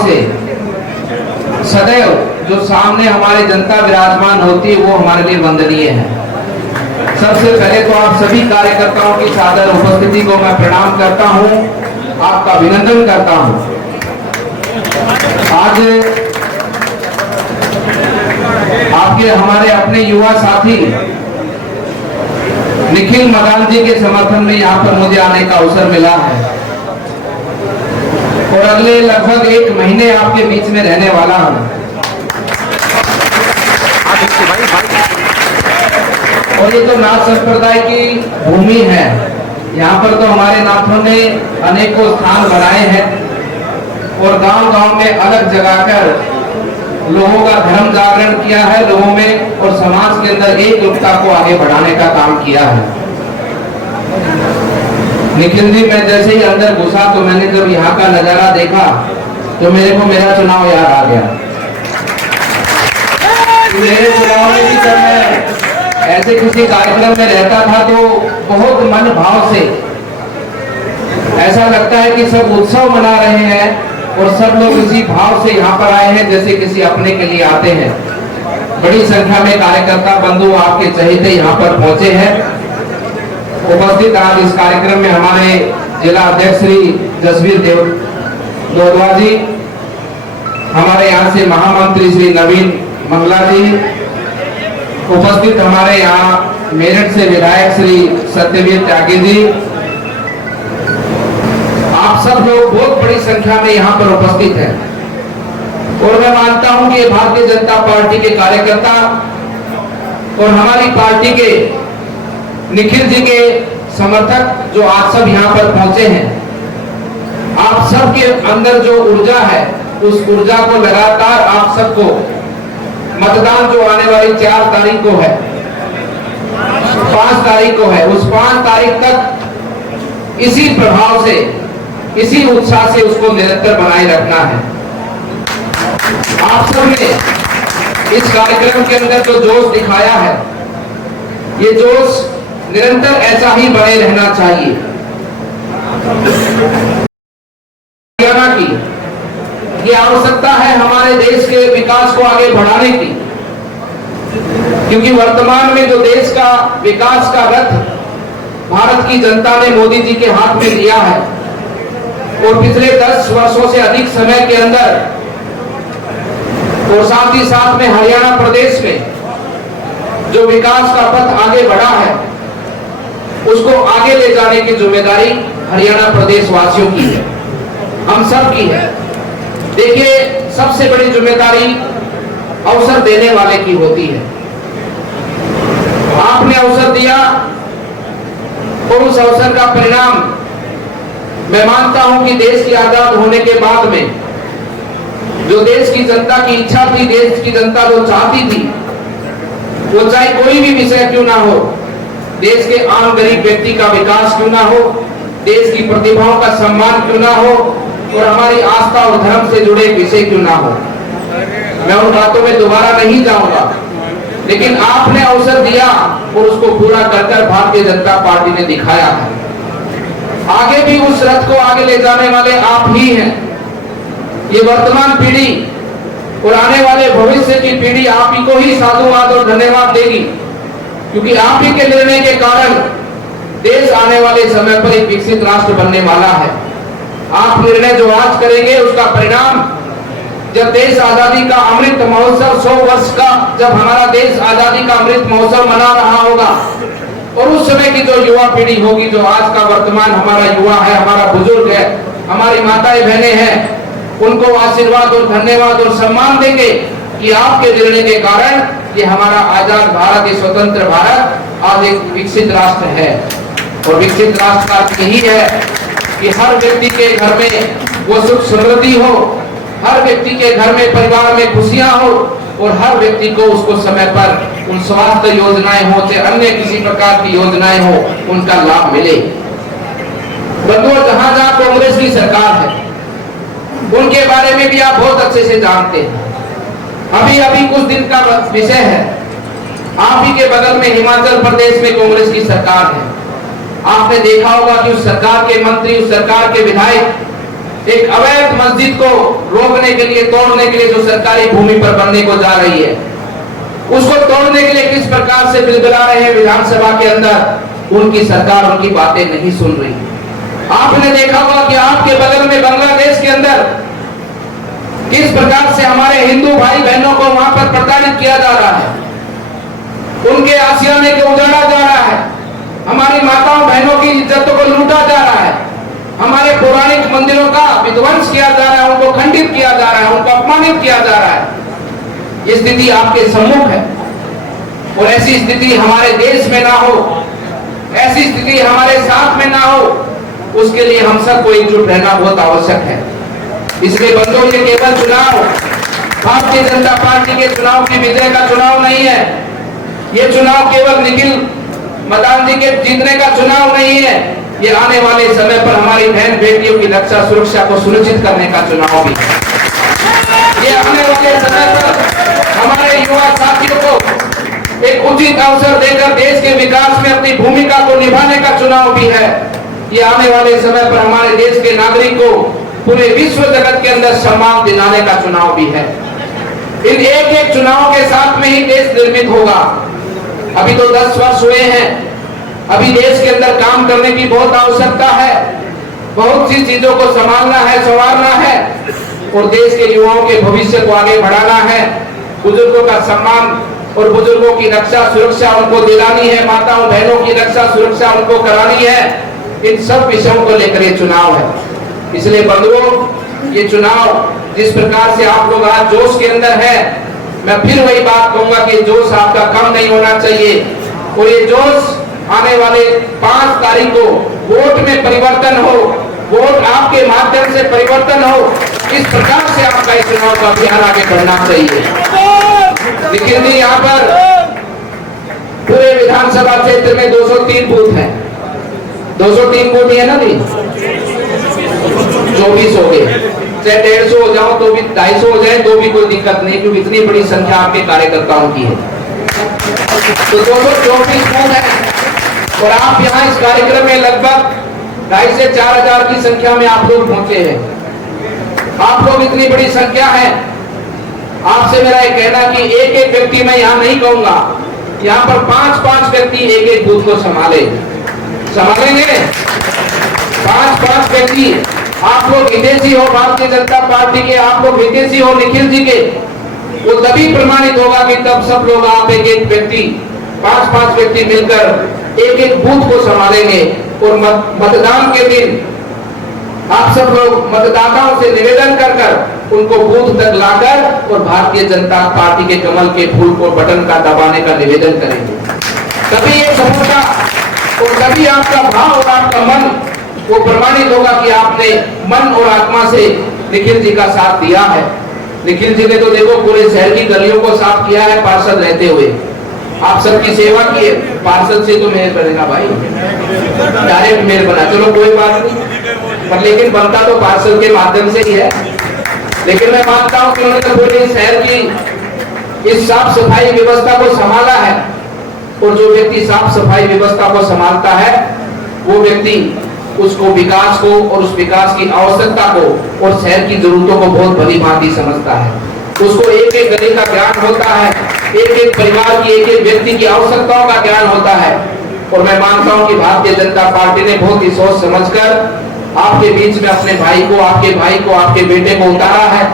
से सदैव जो सामने हमारे जनता विराजमान होती है वो हमारे लिए वंदनीय है। सबसे पहले तो आप सभी कार्यकर्ताओं की सादर उपस्थिति को मैं प्रणाम करता हूं, आपका अभिनंदन करता हूं। आज आपके हमारे अपने युवा साथी निखिल मदान जी के समर्थन में यहाँ पर मुझे आने का अवसर मिला है और अगले लगभग 1 महीने आपके बीच में रहने वाला हूं। और ये तो नाथ संप्रदाय की भूमि है, यहाँ पर तो हमारे नाथों ने अनेकों स्थान बनाए हैं और गांव-गांव में अलग जगाकर लोगों का धर्म जागरण किया है, लोगों में और समाज के अंदर एकजुटता को आगे बढ़ाने का काम किया है। निखिल जी, मैं जैसे ही अंदर घुसा तो मैंने जब यहाँ का नजारा देखा तो मेरे को मेरा चुनाव याद आ गया। मेरे चुनाव में भी जब मैं ऐसे किसी कार्यक्रम में रहता था तो बहुत मन भाव से ऐसा लगता है कि सब उत्सव मना रहे हैं और सब लोग इसी भाव से यहाँ पर आए हैं जैसे किसी अपने के लिए आते हैं। बड़ी संख्या में कार्यकर्ता बंधु आपके चहेते यहाँ पर पहुंचे हैं। उपस्थित आज इस कार्यक्रम में हमारे जिला अध्यक्ष श्री जसवीर देव लोधवा जी, हमारे यहाँ से महामंत्री श्री नवीन मंगला जी, उपस्थित हमारे यहाँ मेरठ से विधायक श्री सत्यवीर त्यागी जी, आप सब लोग बहुत बड़ी संख्या में यहाँ पर उपस्थित हैं। और मैं मानता हूं कि भारतीय जनता पार्टी के कार्यकर्ता और हमारी पार्टी के निखिल जी के समर्थक जो आज सब यहाँ पर पहुंचे हैं, आप सबके अंदर जो ऊर्जा है उस ऊर्जा को लगातार आप सबको मतदान जो आने वाली 4 तारीख को है, 5 तारीख को है, उस 5 तारीख तक इसी प्रभाव से, इसी उत्साह से उसको निरंतर बनाए रखना है। आप सबने इस कार्यक्रम के अंदर जो जोश दिखाया है, ये जोश निरंतर ऐसा ही बने रहना चाहिए। हरियाणा की ये आवश्यकता है हमारे देश के विकास को आगे बढ़ाने की, क्योंकि वर्तमान में जो देश का विकास का रथ भारत की जनता ने मोदी जी के हाथ में लिया है और पिछले 10 वर्षों से अधिक समय के अंदर और साथ ही साथ में हरियाणा प्रदेश में जो विकास का पथ आगे बढ़ा है उसको आगे ले जाने की जिम्मेदारी हरियाणा प्रदेश वासियों की है, हम सब की है। देखिए, सबसे बड़ी जिम्मेदारी अवसर देने वाले की होती है। आपने अवसर दिया और उस अवसर का परिणाम मैं मानता हूं कि देश के आजाद होने के बाद में जो देश की जनता की इच्छा थी, देश की जनता जो चाहती थी, वो चाहे कोई भी विषय क्यों ना हो, देश के आम गरीब व्यक्ति का विकास क्यों ना हो, देश की प्रतिभाओं का सम्मान क्यों ना हो और हमारी आस्था और धर्म से जुड़े विषय क्यों ना हो, मैं उन बातों में दोबारा नहीं जाऊंगा। लेकिन आपने अवसर दिया और उसको पूरा कर भारतीय जनता पार्टी ने दिखाया है। आगे भी उस रथ को आगे ले जाने वाले आप ही हैं। ये वर्तमान पीढ़ी और आने वाले भविष्य की पीढ़ी आप ही को ही साधुवाद और धन्यवाद देगी, क्योंकि आप ही के निर्णय के कारण देश आने वाले समय पर एक विकसित राष्ट्र बनने वाला है। आप निर्णय जो आज करेंगे उसका परिणाम जब देश आजादी का अमृत महोत्सव 100 वर्ष का, जब हमारा देश आजादी का अमृत महोत्सव मना रहा होगा और उस समय की जो युवा पीढ़ी होगी, जो आज का वर्तमान हमारा युवा है, हमारा बुजुर्ग है, हमारी माताएं बहनें हैं, उनको आशीर्वाद और धन्यवाद और सम्मान देंगे कि आपके निर्णय के कारण ये हमारा आजाद भारत, ये स्वतंत्र भारत आज एक विकसित राष्ट्र है। और विकसित राष्ट्र का अर्थ यही है कि हर व्यक्ति के घर में वो सुख समृद्धि हो, हर व्यक्ति के घर में परिवार में खुशियां हो और हर व्यक्ति को उसको समय पर उन स्वास्थ्य योजनाएं हो चाहे अन्य किसी प्रकार की योजनाएं हो, उनका लाभ मिले। बंधुओं, जहां जहां कांग्रेस की सरकार है उनके बारे में भी आप बहुत अच्छे से जानते हैं। अभी कुछ दिन का विषय है, आप ही के बगल में हिमाचल प्रदेश में कांग्रेस की सरकार है। आपने देखा होगा कि उस सरकार के मंत्री, उस सरकार के विधायक एक अवैध मस्जिद को रोकने के लिए, तोड़ने के लिए जो सरकारी भूमि पर बनने को जा रही है, उसको तोड़ने के लिए किस प्रकार से बिलबिला रहे हैं विधानसभा के अंदर। उनकी सरकार उनकी बातें नहीं सुन रही। आपने देखा होगा कि आपके बगल में बांग्लादेश के अंदर किस प्रकार से हमारे हिंदू भाई बहनों को वहां पर प्रताड़ित किया जा रहा है, उनके आशियाने को उजाड़ा जा रहा है, हमारी माताओं बहनों की इज्जतों को लूटा जा रहा है, हमारे पौराणिक मंदिरों का विध्वंस किया जा रहा है, उनको खंडित किया जा रहा है, उनको अपमानित किया जा रहा है। ये स्थिति आपके सम्मुख है और ऐसी स्थिति हमारे देश में ना हो, ऐसी स्थिति हमारे साथ में ना हो, उसके लिए हम सबको एकजुट रहना बहुत आवश्यक है। इसलिए बंधुओं, ये केवल चुनाव भारतीय जनता पार्टी के चुनाव की विजय का चुनाव नहीं है। ये चुनाव केवल निखिल मदान जी के जीतने का चुनाव नहीं है। ये आने वाले समय पर हमारी बहन बेटियों की रक्षा सुरक्षा को सुनिश्चित करने का चुनाव भी है। ये आने वाले समय पर हमारे युवा साथियों को एक उचित अवसर देकर देश के विकास में अपनी भूमिका को निभाने का चुनाव भी है। ये आने वाले समय पर हमारे देश के नागरिक को पूरे विश्व जगत के अंदर सम्मान दिलाने का चुनाव भी है। इन एक एक चुनाव के साथ में ही देश निर्मित होगा। अभी तो 10 वर्ष हुए हैं, अभी देश के अंदर काम करने की बहुत आवश्यकता है, बहुत सी चीजों को संभालना है, संवारना है और देश के युवाओं के भविष्य को आगे बढ़ाना है। बुजुर्गों का सम्मान और बुजुर्गों की रक्षा सुरक्षा उनको दिलानी है, माताओं बहनों की रक्षा सुरक्षा उनको करानी है। इन सब विषयों को लेकर ये चुनाव है। इसलिए बंधुओं, ये चुनाव जिस प्रकार से आप लोग आज जोश के अंदर है, मैं फिर वही बात कहूंगा कि जोश आपका कम नहीं होना चाहिए और ये जोश आने वाले 5 तारीख को वोट में परिवर्तन हो, वोट आपके माध्यम से परिवर्तन हो, इस प्रकार से आपका इस चुनाव का अभियान आगे बढ़ना चाहिए। लेकिन यहाँ पर पूरे विधानसभा क्षेत्र में 203 बूथ है, 203 बूथ है ना जी, 24 हो गए, चाहे 150 हो जाओ तो भी 250 हो जाए तो भी कोई दिक्कत नहीं, क्योंकि इतनी बड़ी संख्या आपके कार्यकर्ताओं की है। तो 224 बूथ है और आप यहाँ इस कार्यक्रम में लगभग 2,500 से 4,000 की संख्या में आप लोग पहुंचे हैं। आप लोग इतनी बड़ी संख्या है, आपसे मेरा यह कहना कि एक एक व्यक्ति मैं यहाँ नहीं कहूंगा, यहाँ पर 5-5 व्यक्ति एक एक बूथ को संभालेंगे। 5-5 व्यक्ति आप लोग हितैषी हो भारतीय जनता पार्टी के, आप लोग हितैषी हो निखिल जी के, वो तभी प्रमाणित होगा कि तब सब लोग आप एक एक व्यक्ति 5-5 व्यक्ति मिलकर एक एक बूथ को संभालेंगे और मतदान के दिन आप सब लोग मतदाताओं से निवेदन कर उनको बूथ तक लाकर और भारतीय जनता पार्टी के कमल के फूल को बटन का दबाने का निवेदन करेंगे। तभी ये सफलता और तभी आपका भाव और आपका मन वो प्रमाणित होगा कि आपने मन और आत्मा से निखिल जी का साथ दिया है। निखिल जी ने तो देखो पूरे शहर की गलियों को साफ किया है पार्षद रहते हुए, आप सबकी सेवा की है। पार्षद से तो मेयर बनेगा भाई, डायरेक्ट मेयर बना, चलो कोई बात नहीं, पर लेकिन बनता तो पार्षद के माध्यम से ही है। लेकिन मैं मानता हूँ कि उन्होंने पूरे शहर की इस साफ सफाई व्यवस्था को संभाला है और जो व्यक्ति साफ सफाई व्यवस्था को संभालता है वो व्यक्ति उसको विकास को और उस विकास की आवश्यकता को और शहर की जरूरतों को बहुत भली भांति समझता है। उसको एक एक गली का ज्ञान होता है, एक एक परिवार की एक एक व्यक्ति की आवश्यकताओं का ज्ञान होता है। और मैं मानता हूं कि भारतीय जनता पार्टी ने बहुत ही सोच समझकर आपके बीच में अपने भाई को, आपके भाई को, आपके बेटे को उतारा है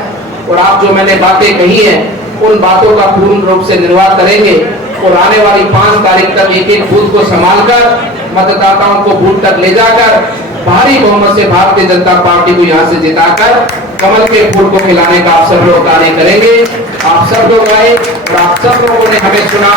और आप जो मैंने बातें कही है उन बातों का पूर्ण रूप से निर्वाह करेंगे और आने वाली 5 तारीख तक एक एक बूथ को संभालकर मतदाताओं को बूथ तक ले जाकर भारी बहुमत से भारतीय जनता पार्टी को यहाँ से जिताकर कमल के फूल को खिलाने का आप सब लोग कार्य करेंगे। आप सब लोग आए और आप सब लोगों ने हमें सुना,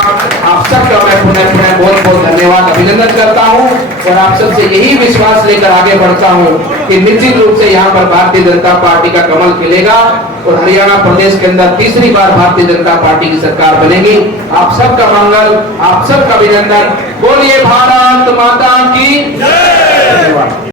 आप सबका मैं पुनः पुनः बहुत बहुत धन्यवाद अभिनंदन करता हूँ और आप सबसे यही विश्वास लेकर आगे बढ़ता हूँ कि निश्चित रूप से यहाँ पर भारतीय जनता पार्टी का कमल खिलेगा और हरियाणा प्रदेश के अंदर तीसरी बार भारतीय जनता पार्टी की सरकार बनेगी। आप सबका मंगल, आप सबका अभिनंदन। बोलिए भारत माता की जय। धन्यवाद।